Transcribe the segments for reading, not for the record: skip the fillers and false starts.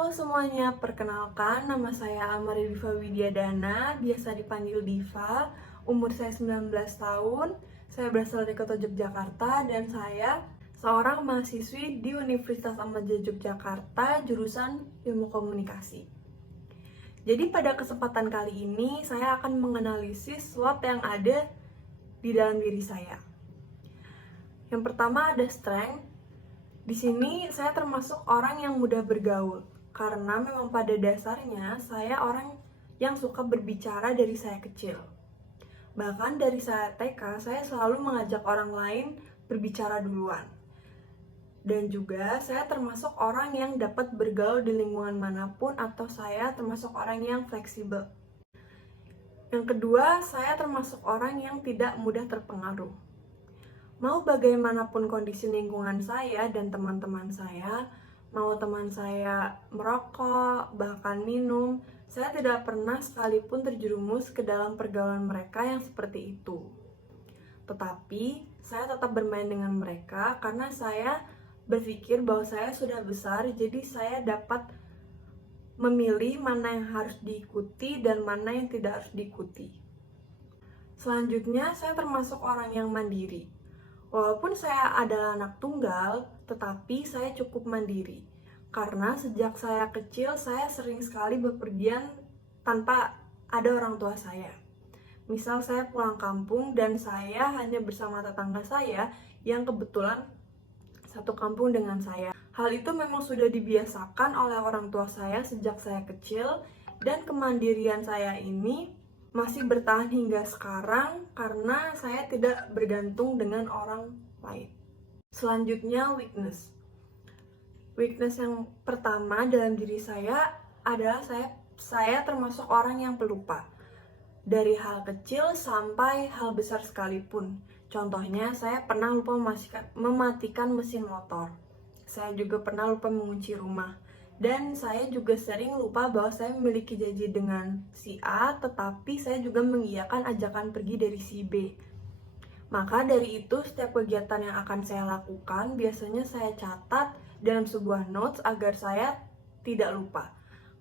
Halo semuanya, perkenalkan nama saya Amari Diva Widyadana, biasa dipanggil Diva. Umur saya 19 tahun, saya berasal dari kota Yogyakarta dan saya seorang mahasiswi di Universitas Atmajaya Yogyakarta, jurusan Ilmu Komunikasi. Jadi pada kesempatan kali ini saya akan menganalisis SWOT yang ada di dalam diri saya. Yang pertama ada strength. Di sini saya termasuk orang yang mudah bergaul karena memang pada dasarnya saya orang yang suka berbicara dari saya kecil. Bahkan dari saya TK, saya selalu mengajak orang lain berbicara duluan. Dan juga saya termasuk orang yang dapat bergaul di lingkungan manapun atau saya termasuk orang yang fleksibel. Yang kedua, saya termasuk orang yang tidak mudah terpengaruh. Mau bagaimanapun kondisi lingkungan saya dan teman-teman saya, mau teman saya merokok, bahkan minum, saya tidak pernah sekalipun terjerumus ke dalam pergaulan mereka yang seperti itu. Tetapi, saya tetap bermain dengan mereka karena saya berpikir bahwa saya sudah besar, jadi saya dapat memilih mana yang harus diikuti dan mana yang tidak harus diikuti. Selanjutnya, saya termasuk orang yang mandiri. Walaupun saya adalah anak tunggal, tetapi saya cukup mandiri. Karena sejak saya kecil, saya sering sekali bepergian tanpa ada orang tua saya. Misal saya pulang kampung dan saya hanya bersama tetangga saya yang kebetulan satu kampung dengan saya. Hal itu memang sudah dibiasakan oleh orang tua saya sejak saya kecil, dan kemandirian saya ini masih bertahan hingga sekarang karena saya tidak bergantung dengan orang lain. Selanjutnya, weakness. Weakness yang pertama dalam diri saya adalah saya termasuk orang yang pelupa. Dari hal kecil sampai hal besar sekalipun. Contohnya, saya pernah lupa mematikan mesin motor. Saya juga pernah lupa mengunci rumah. Dan saya juga sering lupa bahwa saya memiliki janji dengan si A, tetapi saya juga mengiyakan ajakan pergi dari si B. Maka dari itu, setiap kegiatan yang akan saya lakukan, biasanya saya catat dalam sebuah notes agar saya tidak lupa.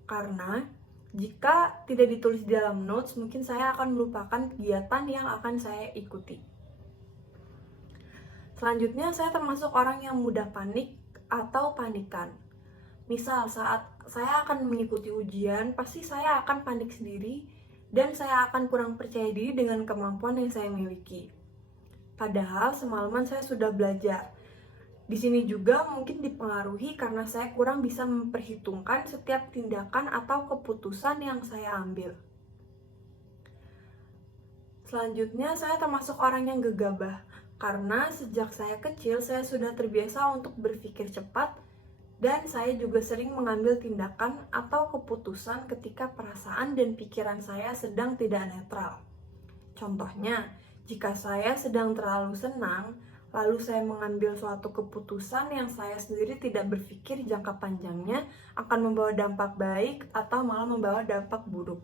Karena jika tidak ditulis di dalam notes, mungkin saya akan melupakan kegiatan yang akan saya ikuti. Selanjutnya, saya termasuk orang yang mudah panik atau panikan. Misal saat saya akan mengikuti ujian, pasti saya akan panik sendiri dan saya akan kurang percaya diri dengan kemampuan yang saya miliki. Padahal semalaman saya sudah belajar. Di sini juga mungkin dipengaruhi karena saya kurang bisa memperhitungkan setiap tindakan atau keputusan yang saya ambil. Selanjutnya, saya termasuk orang yang gegabah karena sejak saya kecil saya sudah terbiasa untuk berpikir cepat dan saya juga sering mengambil tindakan atau keputusan ketika perasaan dan pikiran saya sedang tidak netral. Contohnya, jika saya sedang terlalu senang, lalu saya mengambil suatu keputusan yang saya sendiri tidak berpikir jangka panjangnya akan membawa dampak baik atau malah membawa dampak buruk.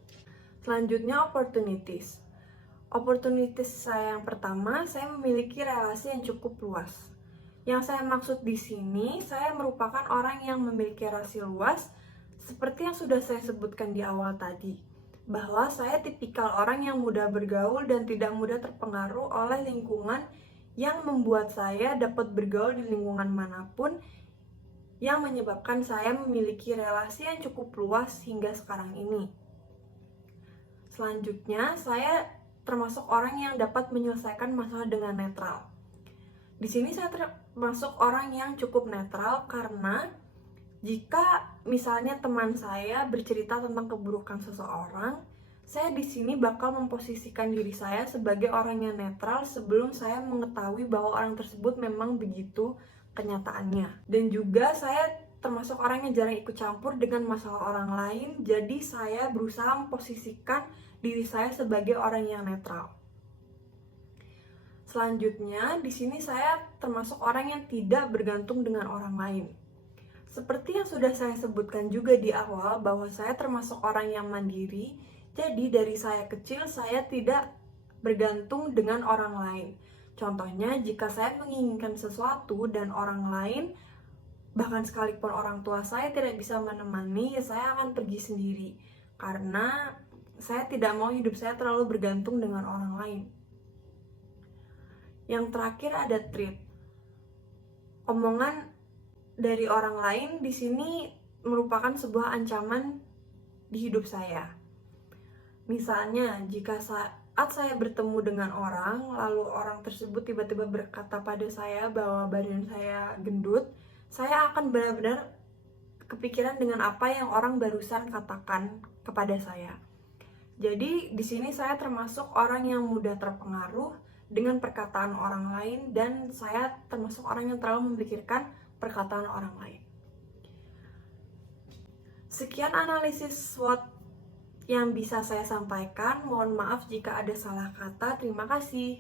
Selanjutnya, opportunities. Opportunities saya yang pertama, saya memiliki relasi yang cukup luas. Yang saya maksud di sini, saya merupakan orang yang memiliki relasi luas seperti yang sudah saya sebutkan di awal tadi, bahwa saya tipikal orang yang mudah bergaul dan tidak mudah terpengaruh oleh lingkungan yang membuat saya dapat bergaul di lingkungan manapun, yang menyebabkan saya memiliki relasi yang cukup luas hingga sekarang ini. Selanjutnya, saya termasuk orang yang dapat menyelesaikan masalah dengan netral. Di sini saya termasuk orang yang cukup netral karena jika misalnya teman saya bercerita tentang keburukan seseorang, saya di sini bakal memposisikan diri saya sebagai orang yang netral sebelum saya mengetahui bahwa orang tersebut memang begitu kenyataannya. Dan juga saya termasuk orang yang jarang ikut campur dengan masalah orang lain, jadi saya berusaha memposisikan diri saya sebagai orang yang netral. Selanjutnya, di sini saya termasuk orang yang tidak bergantung dengan orang lain. Seperti yang sudah saya sebutkan juga di awal, bahwa saya termasuk orang yang mandiri. Jadi dari saya kecil, saya tidak bergantung dengan orang lain. Contohnya, jika saya menginginkan sesuatu dan orang lain Bahkan sekalipun orang tua saya tidak bisa menemani, saya akan pergi sendiri. Karena saya tidak mau hidup saya terlalu bergantung dengan orang lain. Yang terakhir ada treat. Omongan dari orang lain di sini merupakan sebuah ancaman di hidup saya. Misalnya, jika saat saya bertemu dengan orang, lalu orang tersebut tiba-tiba berkata pada saya bahwa badan saya gendut, saya akan benar-benar kepikiran dengan apa yang orang barusan katakan kepada saya. Jadi di sini saya termasuk orang yang mudah terpengaruh dengan perkataan orang lain, dan saya termasuk orang yang terlalu memikirkan perkataan orang lain. Sekian analisis SWOT yang bisa saya sampaikan. Mohon maaf jika ada salah kata. Terima kasih.